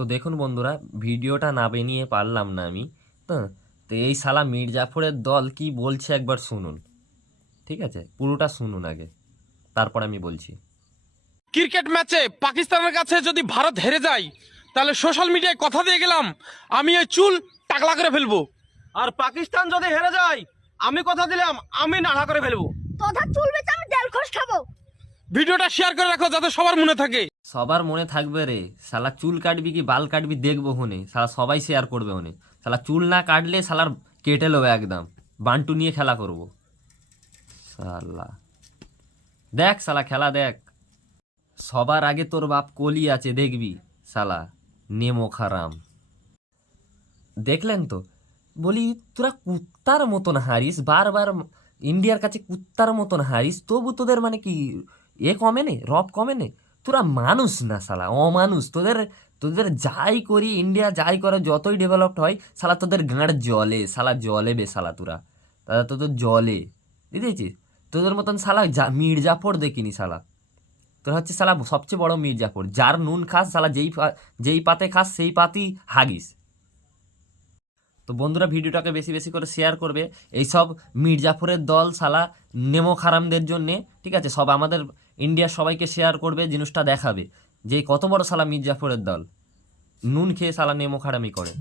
তো দেখুন বন্ধুরা, ভিডিওটা না বানিয়ে পারলাম না আমি। তো তো এই শালা মির্জাফরের দল কি বলছে একবার শুনুন। ঠিক আছে, পুরোটা শুনুন আগে, তারপর আমি বলছি। ক্রিকেট ম্যাচে পাকিস্তানের কাছে যদি ভারত হেরে যায় তাহলে সোশ্যাল মিডিয়ায় কথা দিয়ে গেলাম আমি এই চুল টাকলা করে ফেলবো। আর পাকিস্তান যদি হেরে যায় আমি কথা দিলাম আমি নাড়া করে ফেলবো। তোদের চুল বেচে আমি তেল খোস খাবো। ভিডিওটা শেয়ার করে রাখো যাতে সবার মনে থাকে। সবার মনে থাকবে রে, শালা চুল কাটবি কি বাল কাটবি দেখবো হনে, শালা সবাই শেয়ার করবে হনে। শালা চুল না কাটলে শালার কেটে নেবো একদম, বান্টু নিয়ে খেলা করব। শালা দেখ, শালা খেলা দেখ। সবার আগে তোর বাপ কলি আছে দেখবি, শালা নেমো খারাম। দেখলেন তো, বলি তোরা কুত্তার মতন হারিস বারবার, ইন্ডিয়ার কাছে কুত্তার মতন হারিস, তবু তোদের মানে কি কমে নে, রব কমে নে? তোরা মানুষ না শালা, অমানুষ। তোদের তোদের যাই করি, ইন্ডিয়া যাই করে, যতই ডেভেলপড হয়, শালা তোদের গাঁড় জলে, শালা জলে বে শালা তোরা, তারা তোদের জলে, বুঝেছিস? তোদের মতন শালা মির্জাফর দেখিনি শালা। তোর হচ্ছে শালা সবচেয়ে বড় মির্জাফর, যার নুন খাস শালা, যেই পাতে খাস সেই পাতেই হাগিস। তো বন্ধুরা, ভিডিওটাকে বেশি বেশি করে শেয়ার করবে। এইসব মির্জাফরের দল শালা নেমো খারামদের জন্যে, ঠিক আছে? সব আমাদের ইন্ডিয়ার সবাইকে শেয়ার করবে, জিনিসটা দেখাবে যে কত বড় শালা মির্জাফরের দল নুন খেয়ে শালা নেমো খারামি করে।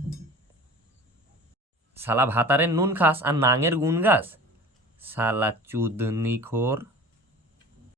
শালা ভাতারের নুন খাস আর নাঙের গুন গাস, শালা চুদনি খোর।